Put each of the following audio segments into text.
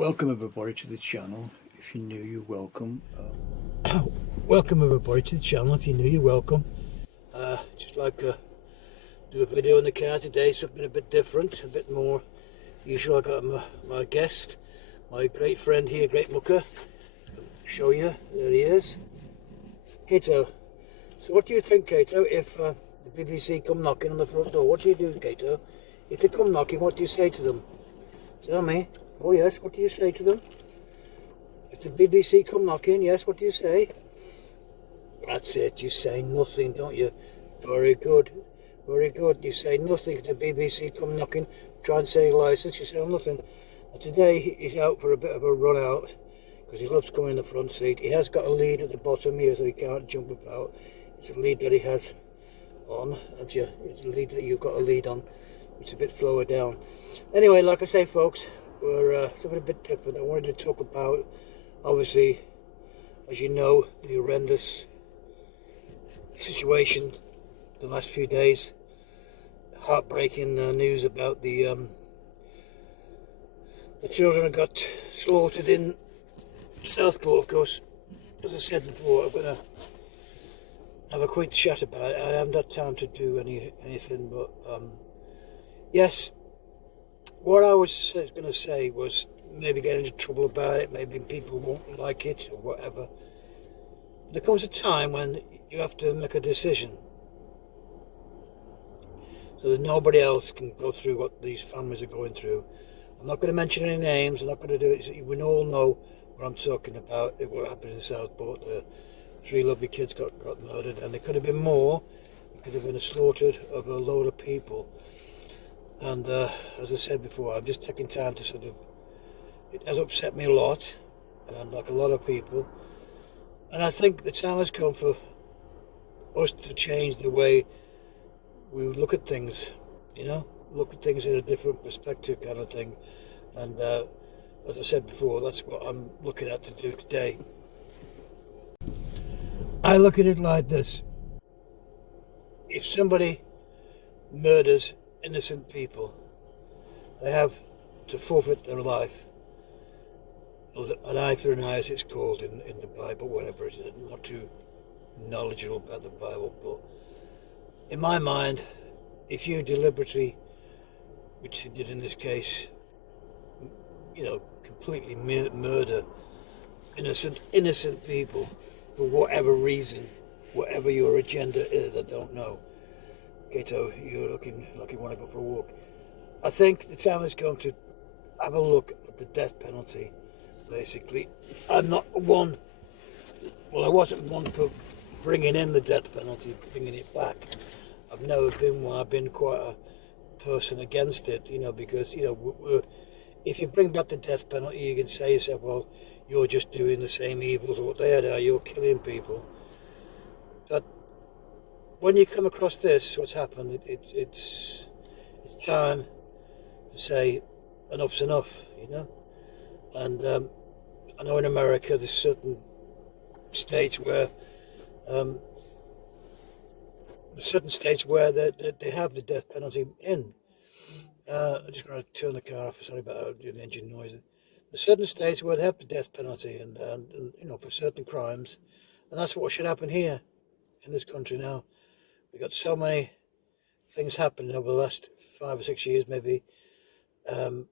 Welcome everybody to the channel. If you're new, you're welcome. Welcome everybody to the channel. If you're new, you're welcome. Just like to do a video in the car today, something a bit different, a bit more usual. I got my guest, my great friend here, Great Mucker. Show you, there he is, Kato. So what do you think, Kato, if the BBC come knocking on the front door? What do you do, Kato? If they come knocking, what do you say to them? Tell me. Oh yes, what do you say to them? If the BBC come knocking, yes, what do you say? That's it, you say nothing, don't you? Very good, very good. You say nothing. If the BBC come knocking, try and say license, you say nothing. And today he's out for a bit of a run out because he loves coming in the front seat. He has got a lead at the bottom here so he can't jump about. It's a lead that he has on, haven't you? It's a lead that you've got a lead on. It's a bit lower down. Anyway, like I say, folks, we're something a bit different. I wanted to talk about, obviously, as you know, the horrendous situation the last few days. Heartbreaking news about the children that got slaughtered in Southport. Of course, as I said before, I'm going to have a quick chat about it. I haven't had time to do anything, but yes, what I was going to say was maybe get into trouble about it, maybe people won't like it or whatever. There comes a time when you have to make a decision so that nobody else can go through what these families are going through. I'm not going to mention any names, I'm not going to do it. We all know what I'm talking about, what happened in Southport. Three lovely kids got murdered, and there could have been more. It could have been a slaughter of a load of people. And as I said before, I'm just taking time to sort of, it has upset me a lot, and like a lot of people. And I think the time has come for us to change the way we look at things, you know, look at things in a different perspective kind of thing. And as I said before, that's what I'm looking at to do today. I look at it like this. If somebody murders innocent people, they have to forfeit their life. An eye for an eye, as it's called in the Bible, whatever it is. I'm not too knowledgeable about the Bible, but in my mind, if you deliberately, which he did in this case, you know, completely murder innocent people for whatever reason, whatever your agenda is, I don't know. Kato, you're looking like you want to go for a walk. I think the time has come to have a look at the death penalty, basically. I'm not one, well, I wasn't one for bringing in the death penalty, bringing it back. I've never been one. I've been quite a person against it, you know, because, you know, if you bring back the death penalty, you can say yourself, well, you're just doing the same evils or what they are, you're killing people. But when you come across this, what's happened, it's time to say enough's enough, you know. And I know in America there's certain states where they have the death penalty in. I'm just going to turn the car off. Sorry about the engine noise. There's certain states where they have the death penalty, and you know, for certain crimes, and that's what should happen here in this country now. We've got so many things happening over the last 5 or 6 years, maybe. And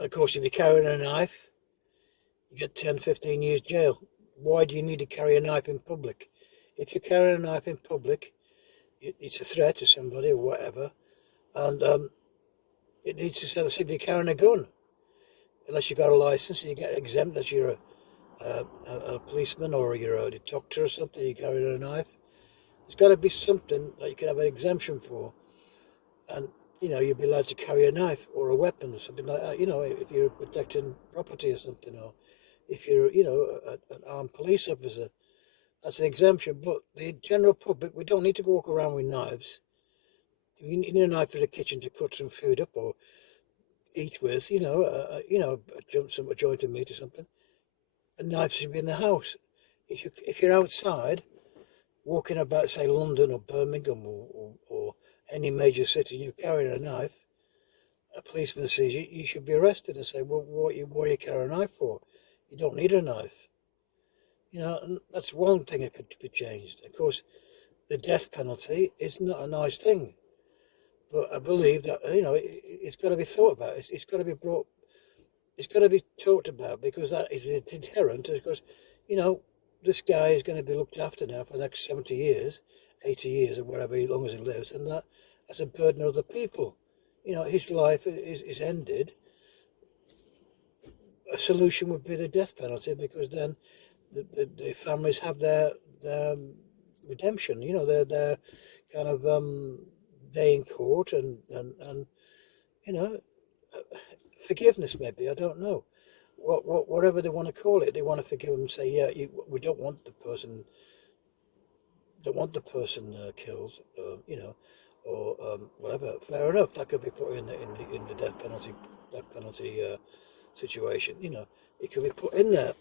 of course, if you're carrying a knife, you get 10, 15 years jail. Why do you need to carry a knife in public? If you're carrying a knife in public, it's a threat to somebody or whatever, and it needs to say if you're carrying a gun, unless you've got a license, you get exempt unless you're a policeman or you're a doctor or something, you're carrying a knife. There's got to be something that you can have an exemption for, and you know, you'll be allowed to carry a knife or a weapon or something like that, you know, if you're protecting property or something, or if you're, you know, an armed police officer, that's an exemption. But the general public, we don't need to walk around with knives. You need a knife for the kitchen to cut some food up or eat with, you know, a joint of meat or something. A knife should be in the house. If you're outside, walking about, say, London or Birmingham or any major city, and you're carrying a knife, a policeman sees you, you should be arrested and say, well, what are you carrying a knife for? You don't need a knife. And that's one thing that could be changed. Of course, the death penalty is not a nice thing, but I believe that it's got to be thought about. It's got to be brought. It's got to be talked about, because that is a deterrent. Because this guy is going to be looked after now for the next 70 years, 80 years, or whatever long as he lives, and that's a burden on other people. His life is ended. A solution would be the death penalty, because then the families have their redemption. Their kind of day in court and forgiveness, maybe. I don't know. Whatever they want to call it, they want to forgive them and say, yeah, we don't want the person killed, or whatever. Fair enough. That could be put in the death penalty situation. It could be put in there.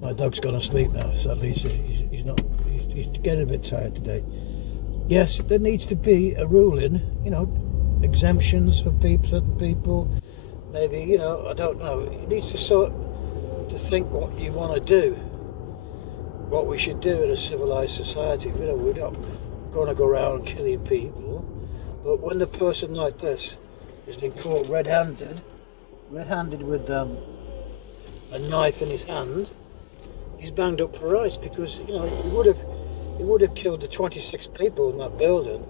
My dog's gone to sleep now. Sadly, he's not. He's getting a bit tired today. Yes, there needs to be a ruling. Exemptions for certain people. Maybe I don't know. It needs to think what you want to do. What we should do in a civilized society. We're not going to go around killing people. But when a person like this has been caught red-handed with a knife in his hand, he's banged up for rights, because he would have killed the 26 people in that building.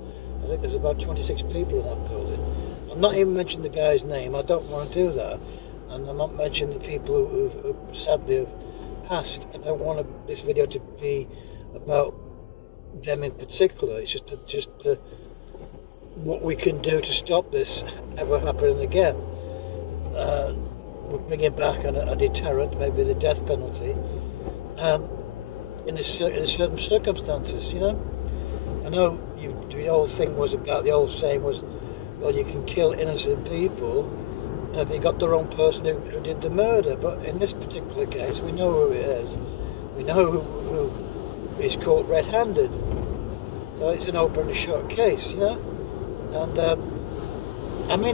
I think there's about 26 people in that building. I'm not even mentioning the guy's name. I don't want to do that, and I'm not mentioning the people who sadly have passed. I don't want this video to be about them in particular. It's just what we can do to stop this ever happening again. We're bringing back a deterrent, maybe the death penalty, in certain circumstances. I know the old saying was, well, you can kill innocent people if you got the wrong person who did the murder. But in this particular case, we know who it is. We know who is caught red-handed. So it's an open and shut case, And I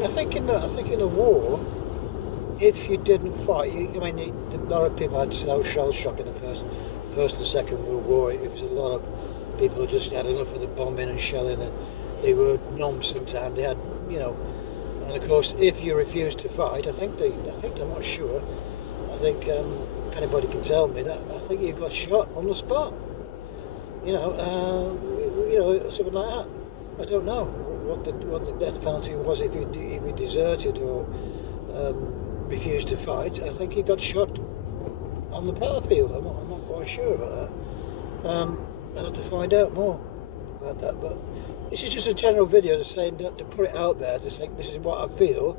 think in the war, if you didn't fight, a lot of people had shell shock in the first and Second World War. It was a lot of people who just had enough of the bombing and shelling, and they were numb sometimes. They had, and of course, if you refused to fight, I'm not sure. I think if anybody can tell me that, I think you got shot on the spot. Something like that. I don't know what the death penalty was if you deserted or refused to fight. I think he got shot on the battlefield. I'm not quite sure about that. I'd have to find out more about that. But this is just a general video just saying that, to put it out there, to say this is what I feel.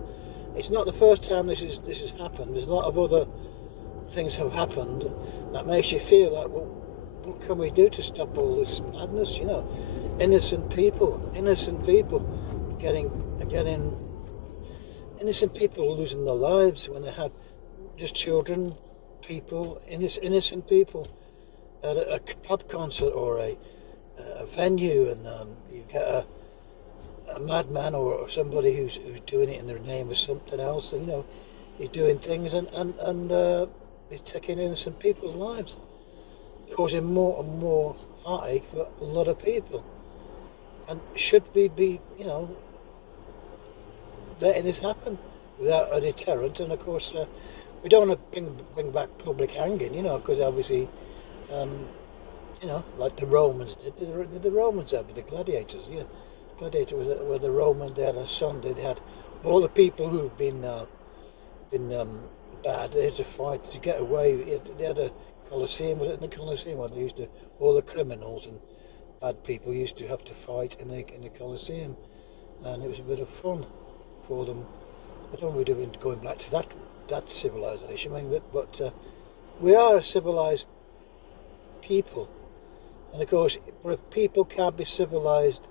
It's not the first time this has happened. There's a lot of other things have happened that makes you feel like, well, what can we do to stop all this madness? Innocent people getting innocent people losing their lives when they have just children, innocent people at a pub concert or a venue, and you get a madman or somebody who's doing it in their name of something else. He's doing things and he's taking innocent people's lives, causing more and more heartache for a lot of people. And should we be, letting this happen without a deterrent? And of course, we don't want to bring back public hanging, because obviously, like the Romans did. Did the Romans have the gladiators? Yeah, gladiator were the Roman. They had a Sunday. They had all the people who've been bad. They had to fight to get away. They had a Colosseum. Was it in the Colosseum where they used to, all the criminals and bad people used to have to fight in the Colosseum, and it was a bit of fun for them. I don't really do going back to that civilization. But we are a civilized people, and of course, if people can't be civilized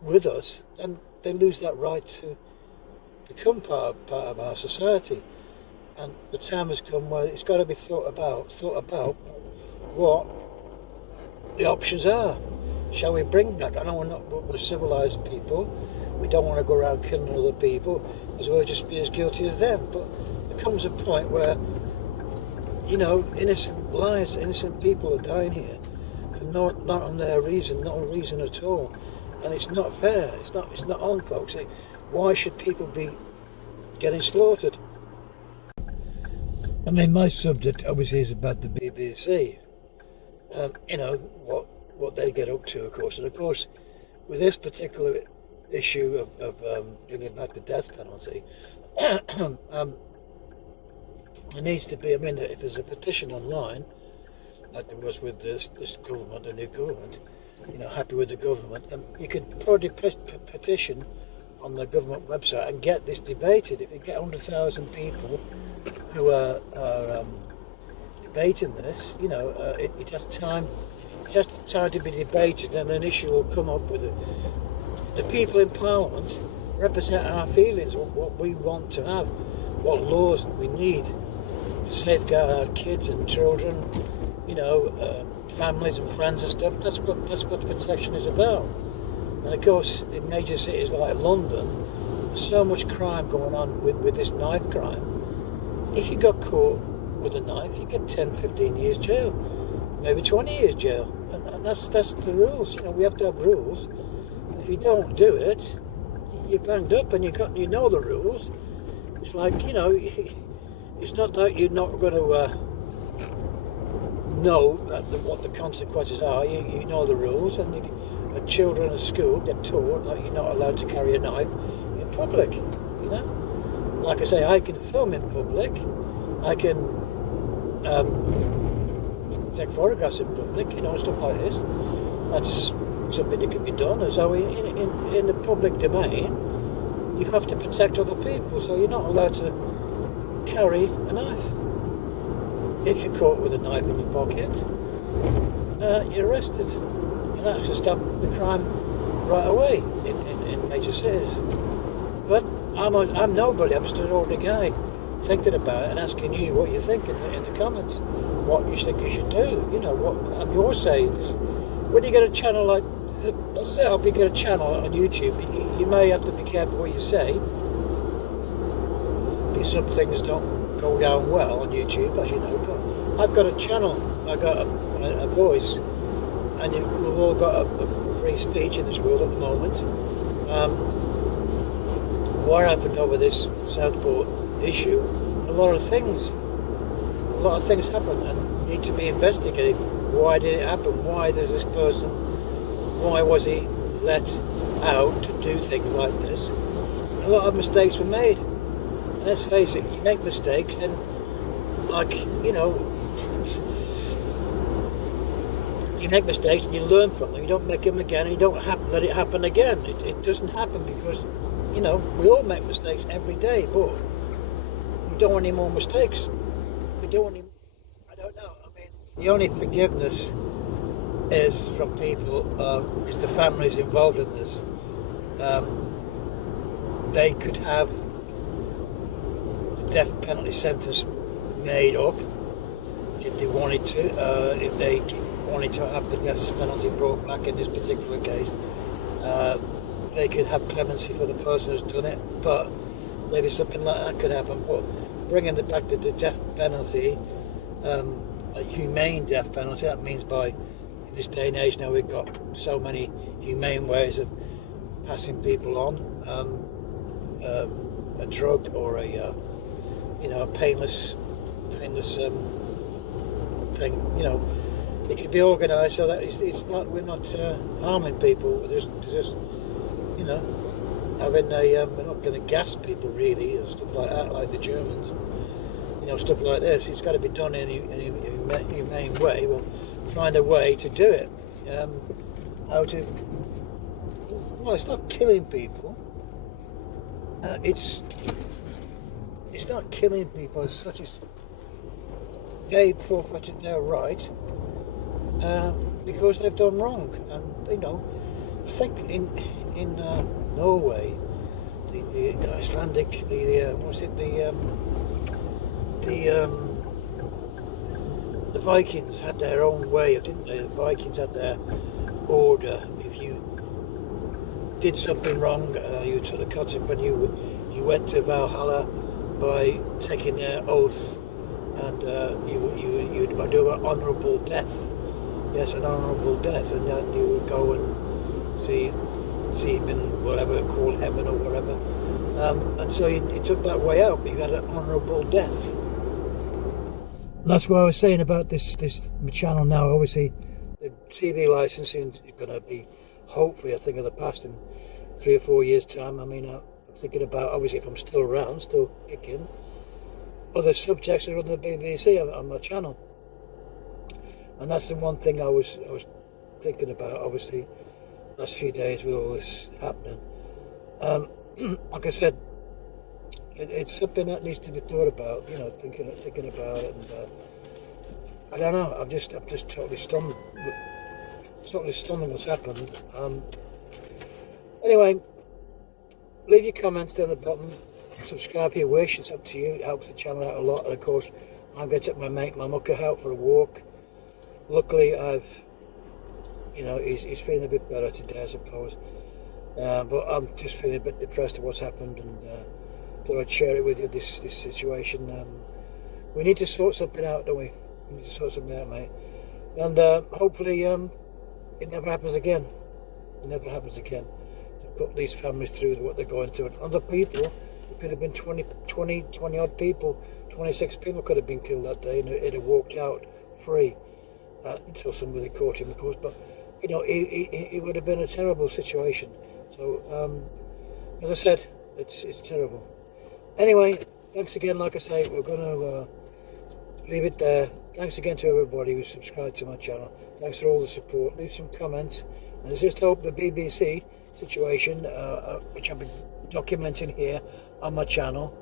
with us, then they lose that right to become part of our society. And the time has come where it's got to be thought about what the options are. shall we bring back? I know we're civilized people. We don't want to go around killing other people because we'll just be as guilty as them. But there comes a point where, you know, innocent lives, innocent people are dying here for not on their reason, not a reason at all. And it's not fair. It's not on, folks. Why should people be getting slaughtered? I mean, my subject obviously is about the BBC. You know, what they get up to, of course. And of course, with this particular issue of bringing back the death penalty, there needs to be, I mean, if there's a petition online, like there was with this government, the new government, you know, happy with the government, you could probably petition on the government website and get this debated. If you get 100,000 people who are debating this, you know, it has time. It has time to be debated, and an issue will come up with it. The people in Parliament represent our feelings, what we want to have, what laws we need to safeguard our kids and children, you know, families and friends and stuff. That's what the protection is about. And of course, in major cities like London, there's so much crime going on with this knife crime. If you got caught with a knife, you get 10, 15 years jail, maybe 20 years jail. And that's the rules. You know, we have to have rules. And if you don't do it, you're banged up, and you know the rules. It's like, you know, it's not like you're not going to know what the consequences are. You know the rules, and the children at school get taught that you're not allowed to carry a knife in public. You know, like I say, I can film in public. I can take photographs in public, you know, stuff like this. That's something that can be done. And so in the public domain, you have to protect other people, so you're not allowed to carry a knife. If you're caught with a knife in your pocket, you're arrested. And that's to stop the crime right away in major cities. But I'm nobody, I'm just an ordinary guy thinking about it and asking you what you think in the comments, what you think you should do, you know, what your say. When you get a channel like, let's say if you get a channel on YouTube, you may have to be careful what you say, because some things don't go down well on YouTube, as you know, but I've got a channel, I've got a voice, and we've all got a free speech in this world at the moment. What happened over this Southport issue, a lot of things happen and need to be investigated. Why did it happen? Why does this person, why was he let out to do things like this? A lot of mistakes were made. And let's face it, you make mistakes, then, like, you know, you make mistakes and you learn from them. You don't make them again, and you don't let it happen again. It doesn't happen because, you know, we all make mistakes every day, but we don't want any more mistakes. We don't want any, I don't know, I mean, the only forgiveness is from people, is the families involved in this. They could have the death penalty sentence made up if they wanted to, if they wanted to have the death penalty brought back in this particular case. They could have clemency for the person who's done it, but maybe something like that could happen. But bringing it back to the death penalty, a humane death penalty, that means by, in this day and age now, we've got so many humane ways of passing people on, a drug or a you know, a painless thing, you know. It could be organised so that it's not, we're not harming people. We're just you know, having a we're not going to gas people really, and stuff like that, like the Germans, you know, stuff like this. It's got to be done in a humane way. We'll find a way to do it. How to? Well, it's not killing people. It's not killing people as such as they forfeited their right because they've done wrong. And you know, I think in Norway, the Icelandic, the Vikings had their own way, didn't they? The Vikings had their order. If you did something wrong, you took the consequence. You went to Valhalla by taking their oath, and you'd do an honourable death. Yes, an honourable death, and then you would go and see him in whatever called heaven or whatever. And so you took that way out, but you had an honourable death. And that's what I was saying about this channel now. Obviously, the TV licensing is going to be hopefully a thing of the past in 3 or 4 years' time. I mean, I'm thinking about, obviously, if I'm still around, still kicking, other subjects are on the BBC on my channel. And that's the one thing I was thinking about, obviously, last few days with all this happening. Like I said, it's something that needs to be thought about, you know, thinking about it. And I don't know, I'm just totally stunned. Totally stunned what's happened. Anyway, leave your comments down the bottom. Subscribe if you wish. It's up to you. It helps the channel out a lot. And of course, I'm going to take my mate, my mucker, out for a walk. Luckily, he's feeling a bit better today, I suppose. But I'm just feeling a bit depressed at what's happened, and thought I'd share it with you. This situation. We need to sort something out, don't we? We need to sort something out, mate. And hopefully, it never happens again. It never happens again. To put these families through what they're going through. And other people, it could have been 20 odd people, 26 people could have been killed that day, and it'd have walked out free. Until somebody caught him, of course, but you know, it would have been a terrible situation. So, as I said, it's terrible. Anyway, thanks again. Like I say, we're going to leave it there. Thanks again to everybody who subscribed to my channel. Thanks for all the support. Leave some comments, and I just hope the BBC situation, which I've been documenting here on my channel,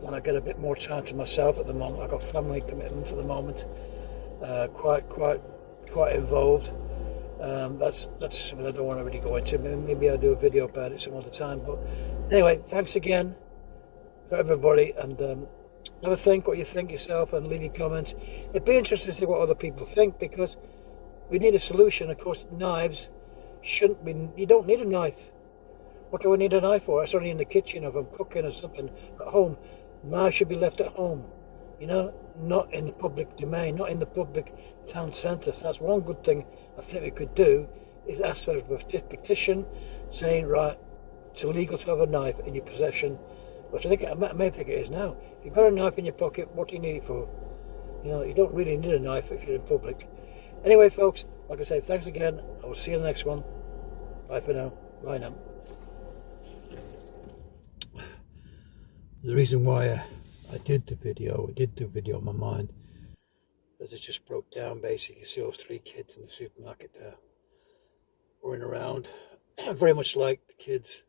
when I get a bit more time to myself at the moment. I've got family commitments at the moment. Quite involved. That's something I don't want to really go into. Maybe I'll do a video about it some other time. But anyway, thanks again for everybody, and have a think what you think yourself, and leave your comments. It'd be interesting to see what other people think, because we need a solution. Of course, knives shouldn't be. You don't need a knife. What do I need a knife for? It's only in the kitchen if I'm cooking or something at home. Knives should be left at home. You know, not in the public domain, not in the public town centre. So that's one good thing I think we could do, is ask for a petition saying, right, it's illegal to have a knife in your possession. Which I may think it is now. If you've got a knife in your pocket, what do you need it for? You know, you don't really need a knife if you're in public. Anyway, folks, like I say, thanks again. I will see you in the next one. Bye for now. Bye now. The reason why I did the video on my mind, as it just broke down. Basically, you see those 3 kids in the supermarket there, running around, very much like the kids,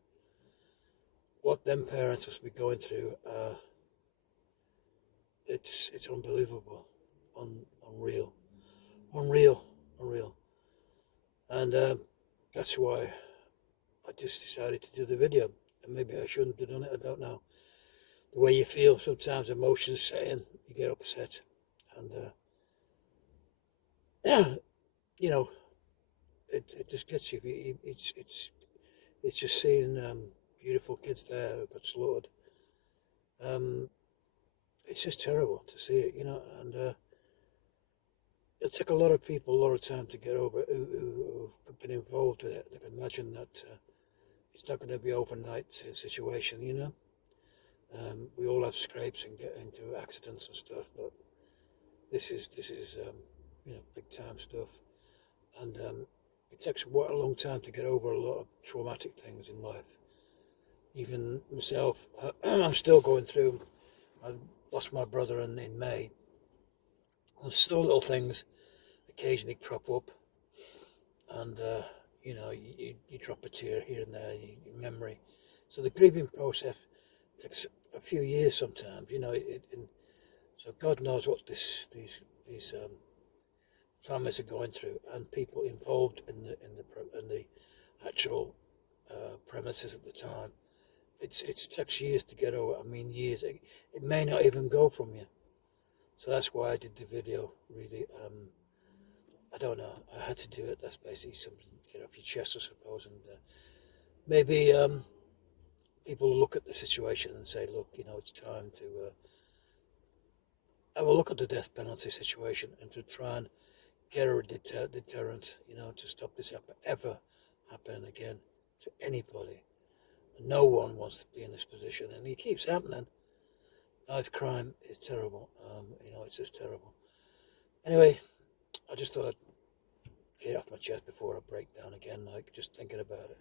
what them parents must be going through. It's unbelievable, unreal, and that's why I just decided to do the video. And maybe I shouldn't have done it, I don't know. The way you feel, sometimes emotions set in, you get upset, and you know, it just gets you. It's just seeing beautiful kids there who got slaughtered. It's just terrible to see it, you know, and it'll take a lot of people a lot of time to get over it who've been involved with it. I can imagine that it's not going to be overnight situation, you know. We all have scrapes and get into accidents and stuff, but this is you know, big time stuff, and it takes quite a long time to get over a lot of traumatic things in life. Even myself, I'm still going through. I lost my brother in May. There's still little things occasionally crop up, and you know, you drop a tear here and there, your memory. So the grieving process takes a few years sometimes, you know. So God knows what these families are going through, and people involved in the actual premises at the time. It takes years to get over. I mean, years. It may not even go from you. So that's why I did the video, really. I don't know. I had to do it. That's basically something to get off your chest, I suppose. And maybe people will look at the situation and say, look, it's time to have a look at the death penalty situation and to try and get a deterrent, to stop this ever happening again to anybody. No one wants to be in this position, and it keeps happening. Knife crime is terrible. It's just terrible. Anyway, I just thought I'd get it off my chest before I break down again, like just thinking about it.